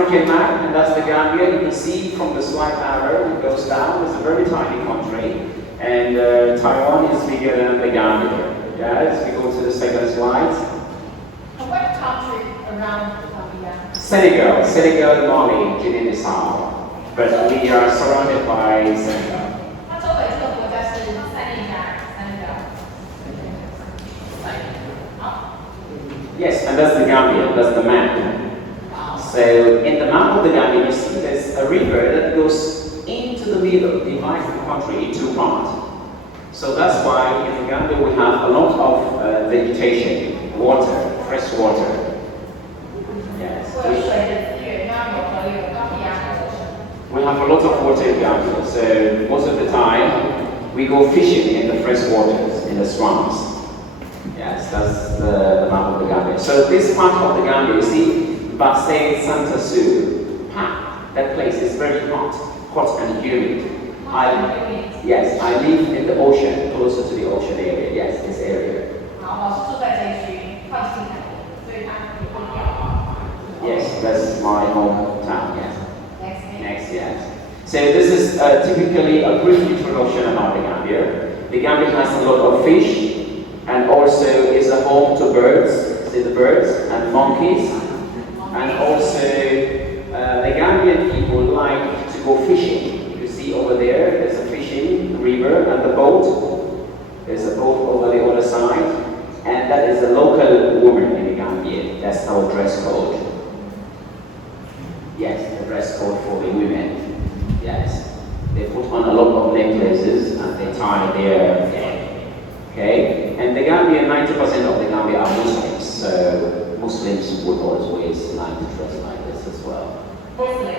African map, and that's the Gambia. You can see from the swipe arrow, it goes down. It's a very tiny country, and Taiwan is bigger than the Gambia. Yes, we go to the second slide. What country around Gambia? Senegal, Mali, Guinea-Bissau. But we are surrounded by Senegal. 它周围这个国家是塞内加尔，好。 Yes, and that's the Gambia, that's the map. So in the map of the Gambia, you see there's a river that goes into the middle, divides the country into parts. So that's why in the Gambia we have a lot of vegetation, water, fresh water. Yes. We have a lot of water in Gambia, so most of the time we go fishing in the fresh waters, in the swamps. Yes, that's the map of the Gambia. So this part of the Gambia, you see, Basse Santa Su, that place is very hot and humid. Yes, I live in the ocean, closer to the ocean area. Yes, this area. Yes, that's my hometown. Yes. Next, yes. So this is typically a brief introduction about the Gambia. The Gambia has a lot of fish, and also is a home to birds. See the birds and monkeys, and also the Gambian people like to go fishing. You see over there, there's a fishing river and the boat. There's a boat over the other side, and that is a local woman in the Gambia. That's our dress code. Yes, the dress code for the women. Yes, they put on a lot of necklaces and they tie their hair. Okay, and the Gambia, 90% of the Gambia are Muslims, so Muslims would always like to dress like this as well. Muslim.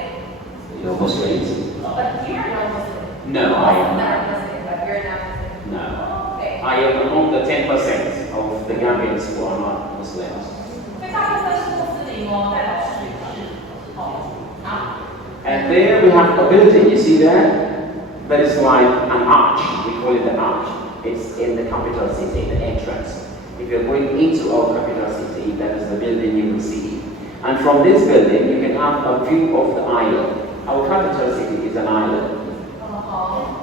You're Muslims? But you're not Muslim. No, I am not Muslim, but you're not Muslim. No. Okay. I am among the 10% of the Gambians who are not Muslims. And there we have a building, you see that? That is like an arch, we call it the arch. It's in the capital city, the entrance. If you're going into our capital city, that is the building you will see. And from this building, you can have a view of the island. Our capital city is an island.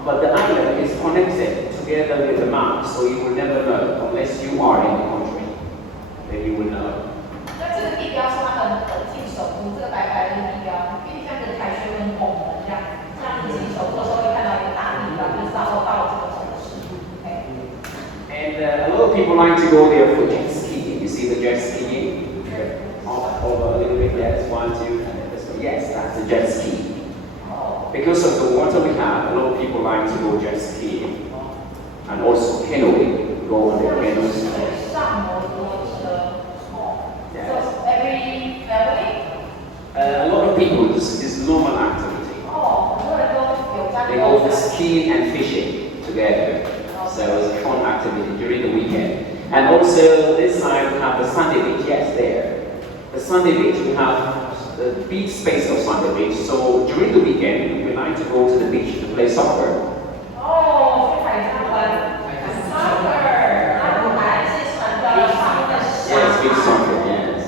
But the island is connected together with the map, so you will never know unless you are in the country. Then you will know. 那这个地标是它的进首都，这个白白的地标，因为像个台旋门拱门这样，像你进首都的时候会看到一个大地标，就知道说到了这个城市。And a lot of people like to go there for jet skiing. You see the jet skiing? Over a little bit, yes, 1, 2, and this one. Yes, that's the jet ski. Because of the water we have, a lot of people like to go jet skiing. And also canoeing, go on the canoes. Yes. So every family? A lot of people, this is normal activity. They go for skiing and fishing together. So it's a fun activity during the weekend. And also this side we have the Sunday beach, yes, there. The Sunday beach, we have the big space of Sunday beach. So during the weekend, we like to go to the beach to play soccer. Oh, Yes, big soccer, yes.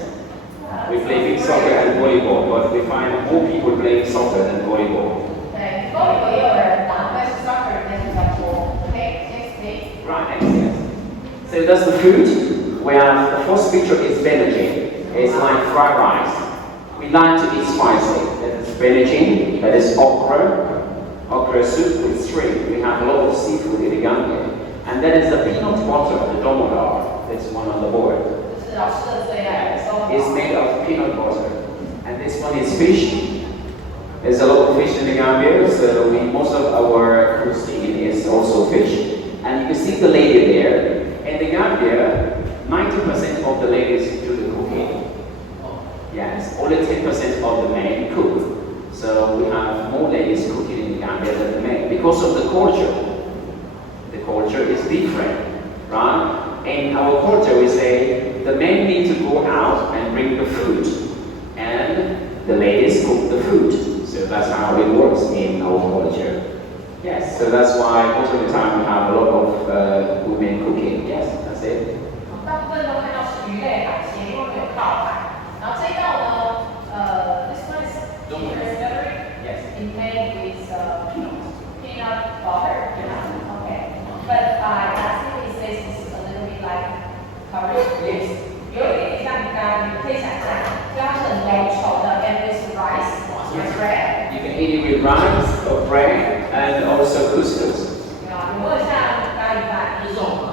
We play big soccer and volleyball, but we find more people playing soccer than volleyball. Right, next, yes. So that's the food. We have, the first picture is benajin. It's like fried rice. We like to eat spicy. That is benajin, that is okra soup with shrimp. We have a lot of seafood in the Gambia. And that is the peanut butter, the domodar. That's one on the board. It's made of peanut butter. And this one is fish. There's a lot of fish in the Gambia, so most of our cuisine is also fish. And you can see the lady there. In the Gambia, 90% of the ladies do the cooking. Yes, only 10% of the men cook. So we have more ladies cooking in the Gambia than the men because of the culture. The culture is different, right? In our culture, we say the men need to go out and bring the food, and the ladies cook the food. So that's how it works in our culture. Yes, so that's why most of the time we have a lot of women cooking. Yes, that's it. 大部分都看到是鱼类、海鲜，因为没有靠海。然后这一道呢，this one is eat rice or bread and also couscous. 有没有像咖喱饭？是这种吗？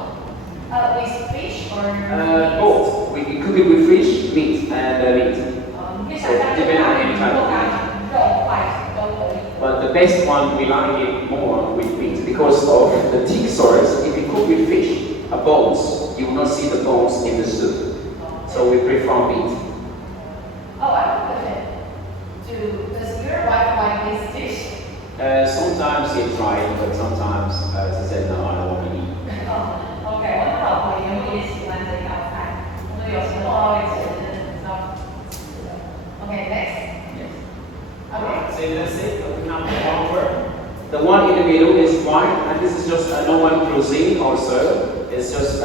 with fish or Both. We can cook it with fish, meat, and meat. 你可以想象这个咖喱或咖喱肉块都可以。 But the best one we like it more with meat because of the thick sauce. If you cook with fish, bones, you will not see the bones in the soup. So we prefer meat. Oh, I have a question. Does your wife like this dish? Sometimes he try it, but sometimes she said no, I don't want to eat. OK，我的老婆也会喜欢这道菜，我们有时候会觉得，你知道？OK，next。 Yes. OK。 So that's it. We have one word. The one in the middle is white, and this is just a normal cuisine also. It's just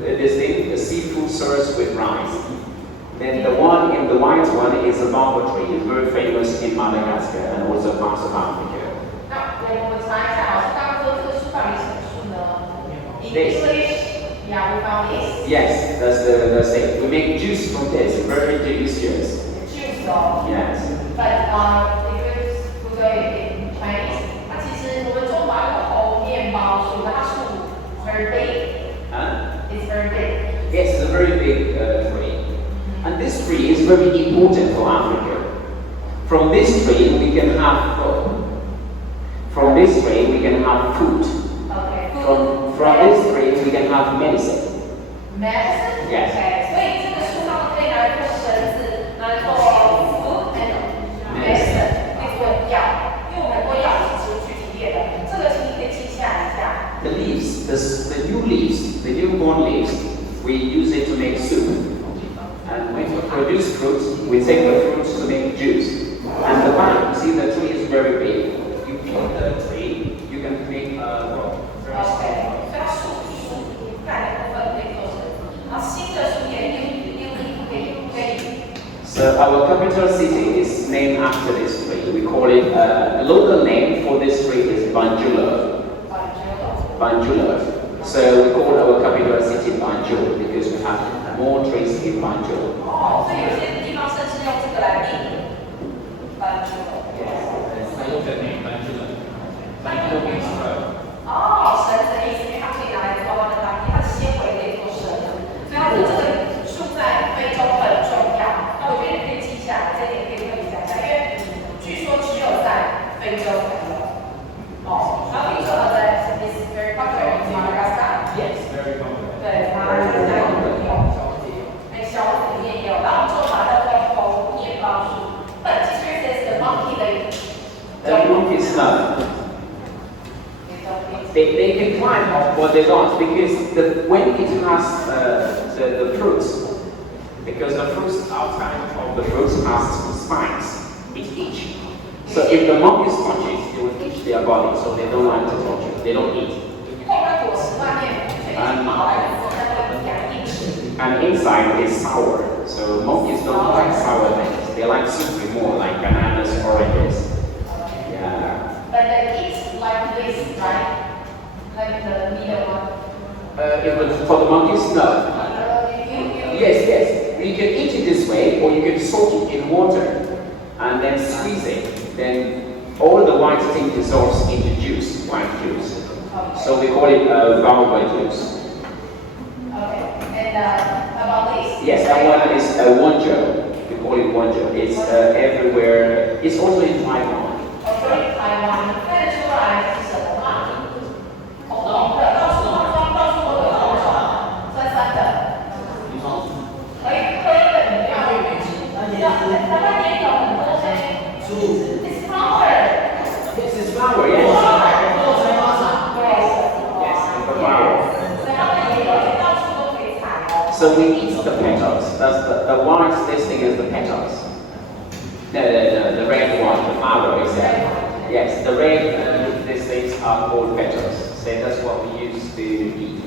this thing, the seafood sauce with rice. Then the one in the white one is a barber tree. It's very famous in Madagascar and also parts of Africa. 那我查一下，老师刚刚说这个树到底什么树呢？ In This. English, yeah, we found this. Yes, that's it. We make juice from this, very delicious. Juice 哦。 Yes. But if it's Google in Chinese，它其实我们中华有红面包树，它树 very big. Huh? It's very big. Yes, it's a very big tree. And this tree is very important for Africa. From this tree we can have from this tree we can have food. OK。 From this tree we can have medicine. Medicine. Yes. OK，所以这个树上可以拿来做绳子，拿来做 food and medicine，可以做药，因为我们很多药是植物去提炼的，这个请你可以记下一下。 The leaves, the new leaves, the newborn leaves, we use it to make soup. And when we produce fruits, we take the fruits to make juice. And the bark, you see the tree is very big. You peel the tree, you can make a rope. Very OK， strong. 所以它树干的部分可以做绳子，然后新的树叶可以。 So our capital city is named after this tree. We call it, the local name for this tree is Banjul. Banjul. So we call our capital city Banjul because we have more trees in Banjul. 哦，所以有些地方甚至用这个来命名。还有个美班这个，班这个名词。哦，绳子的意思，因为它可以拿来做弯的当地，它的纤维可以做绳子，所以它说这个树在非洲很重要。那我觉得你可以记下来，这一点可以特别讲一下，因为据说只有在非洲才有。哦，然后听说好在 is very popular in Madagascar。 Yes, very common. 对，马来西亚有有，哎，小子里面也有，然后做法叫做红面包树。But teacher says the monkey they The monkey snub. They can climb up, but they don't because when it has the fruits, because the fruits outside of the fruits has spines, it itch. So if the monkey touches, it will itch their body, so they don't like to touch it. They don't eat. 后面果实外面垂直毛来的时候，它会养硬实。 And inside is sour. So monkeys don't like sour things. They like sweet more, like bananas, oranges. Yeah. But the eats like this, right? Like the middle one. It was for the monkeys, no. Yes. You can eat it this way, or you can soak it in water and then squeeze it. Then all the white thing dissolves into juice, white juice. So we call it baobab juice. Okay. And about this? Yes, that one is wonjo. We call it wonjo. It's everywhere. It's also in Taiwan. 所以台湾看得出来是什么吗？红红的，到处都有红红，酸酸的，可以喝的饮料。台湾也有很多呢。It's flower. This is flower, yes. 对。 Yes, it's the flower. 所以他们也有，到处都可以采哦。 So we eat the petals. That's the white. This thing is the petals. The red one, the flower is there. Yes, the red. These things are called petals. So that's what we use to eat.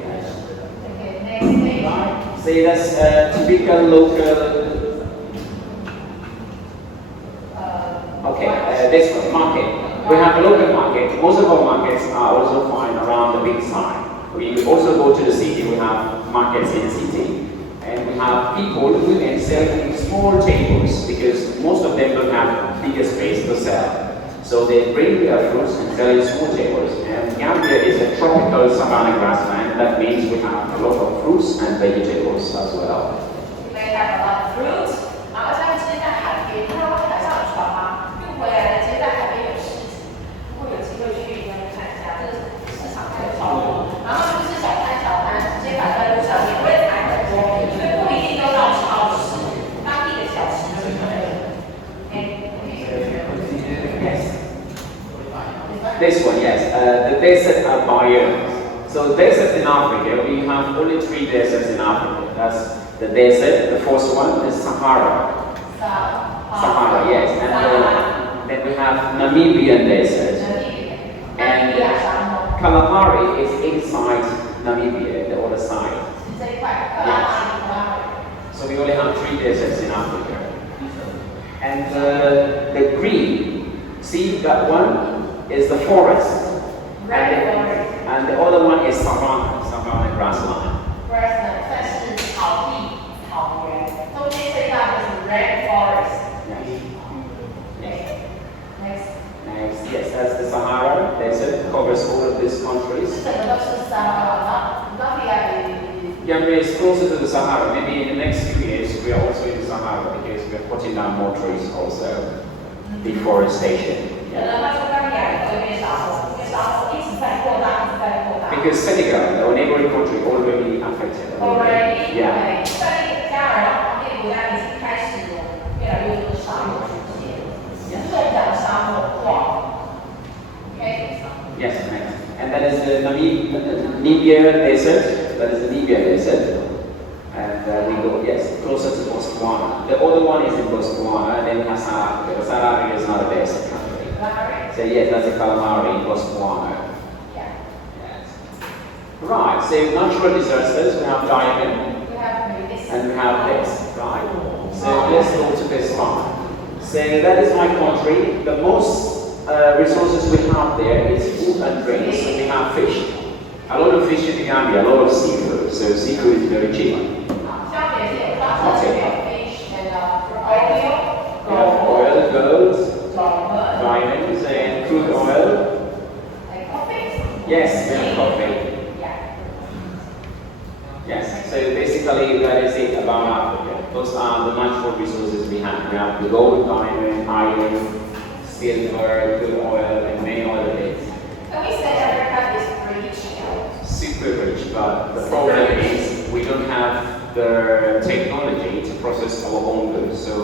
Yes. Okay, next page. So that's typical local. Okay, this one, market. We have a local market. Most of our markets are also found around the big side. We also go to the city. We have markets in the city. And we have people, women, selling small tables because most of them don't have bigger space to sell. So they bring their fruits and sell in small tables. And Gambia is a tropical savanna grassland. That means we have a lot of fruits and vegetables as well. They have a lot of fruits. 然后他们其实在海边，看到海上的船嘛，运回来的，其实在海边有市集。如果有机会去，应该看一下，这个市场还有超多。然后就是小摊小摊，直接摆在路上，也不会踩很多，所以不一定都到超市，当地的小吃之类的。Yes. This one, yes, the desert biomes. So deserts in Africa, we have only 3 deserts in Africa. That's the desert, the first one is Sahara. Sahara, yes. And then we have Namibian desert. And Kalahari is inside Namibia, the other side. Yes. So we only have 3 deserts in Africa. And the green, see that one is the forest. And the other one is savanna grassland. Red forest. Yes. Next. Yes, that's the Sahara desert, covers all of these countries. Gambia is closer to the Sahara. Maybe in the next few years we are also in the Sahara because we are putting down more trees also. Deforestation. Because Senegal, our neighboring country, already affected. Already? Yeah. Yes, next. And that is the Namibia desert. That is the Namibia desert. And we go, yes, closer to Botswana. The other one is in Botswana, and then we have South Africa. South Africa is not a desert country. So yes, that's the Kalahari in Botswana. Yeah. Yes. Right, so natural disasters, we have diamond, We have this. and we have this, right? So let's go to this one. So that is my country. The most resources we have there is food and drinks. So we have fish. A lot of fish in the Gambia, a lot of seafood. So seafood is very cheap. We have oil, gold, diamonds, and crude oil. Yes, we have coffee. Yes, so basically that is it about Africa. Those are the natural resources we have. We have the gold, diamond, iron, silver, crude oil, and many other things. Can we say Africa is rich? Super rich, but the problem is we don't have the technology to process our own goods. So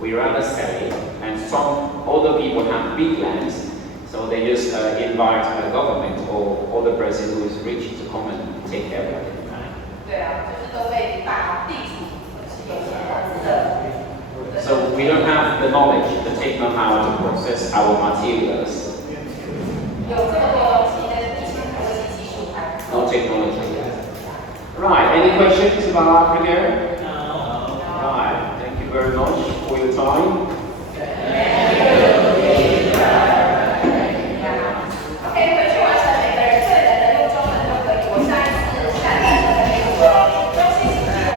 we rather sell it, and some other people have big lands, so they just invite the government or other person who is rich to come and take care of it. 对啊，就是都被大地主是有钱人的。 So we don't have the knowledge, the know-how to process our materials. 有这么多东西，但是以前科技技术还 No technology. Right, any questions about Africa? No. Right, thank you very much for your time.